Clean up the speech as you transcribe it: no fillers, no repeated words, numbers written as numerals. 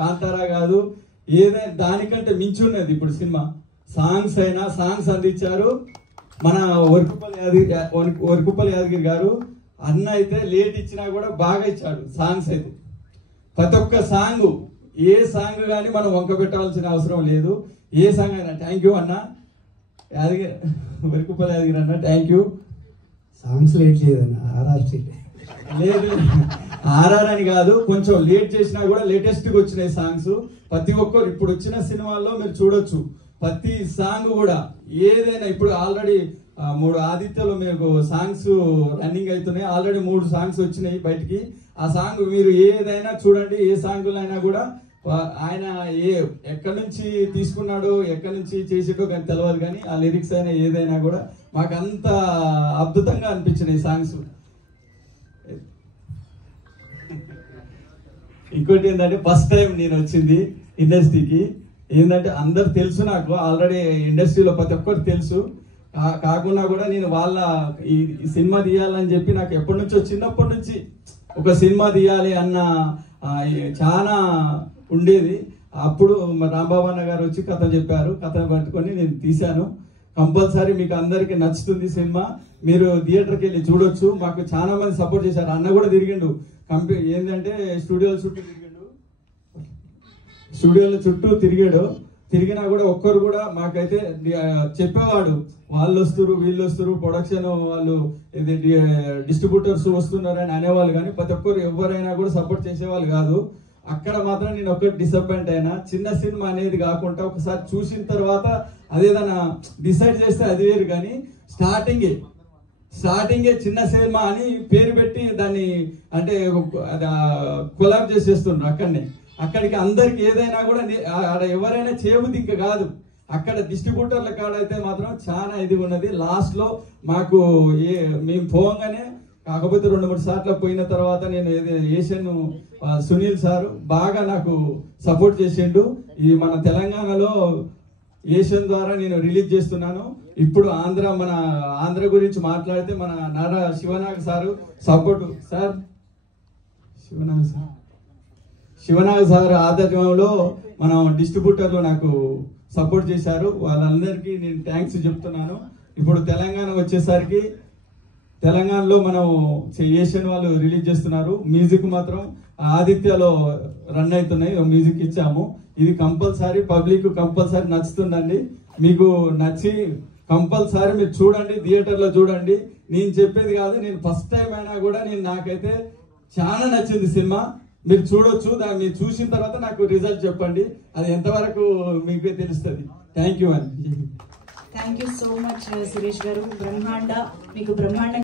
కాంతారా కాదు, ఏదైనా దానికంటే మించి ఉన్నది ఇప్పుడు సినిమా. సాంగ్స్ అయినా సాంగ్స్ అందించారు మన వరకుప్పల్ యాదగిరి గారు. అన్న అయితే లేట్ ఇచ్చినా కూడా బాగా ఇచ్చాడు సాంగ్స్ అయితే. ప్రతి ఒక్క సాంగ్, ఏ సాంగ్ కానీ మనం వంక పెట్టాల్సిన అవసరం లేదు. ఏ సాంగ్ అయినా. థ్యాంక్ యూ అన్న యాదగిరి, వరకుప్పల్ యాదగిరి అన్న, థ్యాంక్ యూ. సాంగ్స్ లేట్ లేదన్న, ఆర్ఆర్ లేదు, ఆర్ఆర్ అని కాదు, కొంచెం లేట్ చేసినా కూడా లేటెస్ట్గా వచ్చినాయి సాంగ్స్. ప్రతి ఒక్కరు ఇప్పుడు వచ్చిన సినిమాల్లో మీరు చూడొచ్చు, ప్రతి సాంగ్ కూడా ఏదైనా. ఇప్పుడు ఆల్రెడీ 3 ఆదిత్యలో మీకు సాంగ్స్ రన్నింగ్ అవుతున్నాయి. ఆల్రెడీ 3 సాంగ్స్ వచ్చినాయి బయటికి. ఆ సాంగ్ మీరు ఏదైనా చూడండి, ఏ సాంగులు అయినా కూడా ఆయన ఎక్కడి నుంచి తీసుకున్నాడో, ఎక్కడి నుంచి చేసేటో కానీ తెలియదు, కానీ ఆ లిరిక్స్ అయినా ఏదైనా కూడా మాకు అంత అద్భుతంగా అనిపించినాయి సాంగ్స్. ఇంకోటి ఏంటంటే, ఫస్ట్ టైం నేను వచ్చింది ఇండస్ట్రీకి. ఏంటంటే అందరు తెలుసు నాకు, ఆల్రెడీ ఇండస్ట్రీలో ప్రతి ఒక్కరు తెలుసు. కాకుండా కూడా నేను వాళ్ళ ఈ సినిమా తీయాలని చెప్పి నాకు ఎప్పటి నుంచో, చిన్నప్పటి నుంచి ఒక సినిమా తీయాలి అన్న చాలా ఉండేది. అప్పుడు రాంబాబు అన్న గారు వచ్చి కథ చెప్పారు. కథ పట్టుకొని నేను తీశాను. కంపల్సరీ మీకు అందరికి నచ్చుతుంది సినిమా. మీరు థియేటర్కి వెళ్ళి చూడొచ్చు. మాకు చాలా మంది సపోర్ట్ చేశారు. అన్న కూడా తిరిగిండు, ఏంటంటే స్టూడియోల చుట్టూ తిరిగాడు. తిరిగినా కూడా ఒక్కరు కూడా మాకైతే చెప్పేవాడు, వాళ్ళు వస్తారు, వీళ్ళు వస్తారు, ప్రొడక్షన్ వాళ్ళు ఇది డిస్ట్రిబ్యూటర్స్ వస్తున్నారని అనేవాళ్ళు, కానీ ప్రతి ఒక్కరు ఎవరైనా కూడా సపోర్ట్ చేసేవాళ్ళు కాదు. అక్కడ మాత్రం నేను ఒక్కటి డిసప్పాయింట్ అయినా. చిన్న సినిమా అనేది కాకుండా ఒకసారి చూసిన తర్వాత అదేదైనా డిసైడ్ చేస్తే అది వేరు, కానీ స్టార్టింగే చిన్న సినిమా అని పేరు పెట్టి దాన్ని అంటే కొలాబ్ చేసేస్తున్నారు. అక్కడికి అందరికి ఏదైనా కూడా ఎవరైనా చేయబుద్ధి ఇంకా కాదు. అక్కడ డిస్ట్రిబ్యూటర్ల కాడ అయితే మాత్రం చాలా ఇది ఉన్నది. లాస్ట్ లో మాకు మేము పోగానే, కాకపోతే 2-3 సార్లు పోయిన తర్వాత నేను ఏషియన్ సునీల్ సార్ బాగా నాకు సపోర్ట్ చేసిండు. ఈ మన తెలంగాణలో ఏషియన్ ద్వారా నేను రిలీజ్ చేస్తున్నాను. ఇప్పుడు మన ఆంధ్ర గురించి మాట్లాడితే మన Nara Sivanag sir support sir, Sivanag sir ఆధ్వర్యంలో మనం డిస్ట్రిబ్యూటర్లు నాకు సపోర్ట్ చేశారు. వాళ్ళందరికీ నేను థ్యాంక్స్ చెప్తున్నాను. ఇప్పుడు తెలంగాణ వచ్చేసరికి తెలంగాణలో మనం ఏషియన్ వాళ్ళు రిలీజ్ చేస్తున్నారు. మ్యూజిక్ మాత్రం ఆదిత్యలో రన్ అవుతున్నాయి, మ్యూజిక్ ఇచ్చాము. ఇది కంపల్సరీ పబ్లిక్ కంపల్సరీ నచ్చుతుందండి. మీకు నచ్చి కంపల్సరీ మీరు చూడండి, థియేటర్లో చూడండి. నేను చెప్పేది కాదు, నేను ఫస్ట్ టైం అయినా కూడా నాకైతే చాలా నచ్చింది సినిమా. మీరు చూడొచ్చు, దాన్ని మీరు చూసిన తర్వాత నాకు రిజల్ట్ చెప్పండి, అది ఎంతవరకు మీకే తెలుస్తుంది. థ్యాంక్ యూ అండి. Thank you so much Suresh గారు. మీకు బ్రహ్మాండ